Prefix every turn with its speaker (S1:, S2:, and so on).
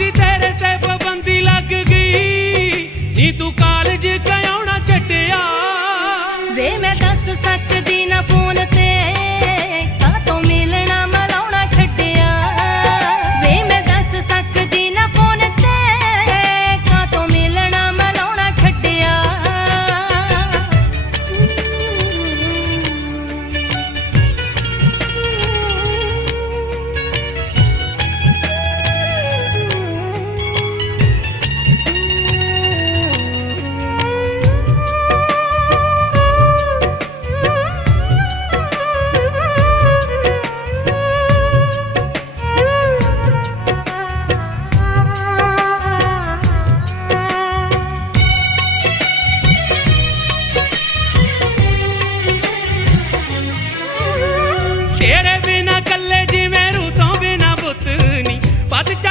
S1: ਦੀ ਤੇਰੇ ਤੇ ਪਾਬੰਦੀ ਲੱਗ ਗਈ। ਜੀ ਤੂੰ ਕਾਲਜ ਕਿਉਂ ਨਾ ਛੱਡਿਆ?
S2: ਵੇ ਮੈਂ ਦੱਸ ਸਕਦੀ ਨਾ ਫੋਨ
S1: ਤੇਰੇ ਬਿਨਾ ਕੱਲੇ ਜਿਵੇਂ ਰੂ ਤੋਂ ਬਿਨਾ ਬੁੱਤ ਨਹੀਂ। ਪਦ ਚੜ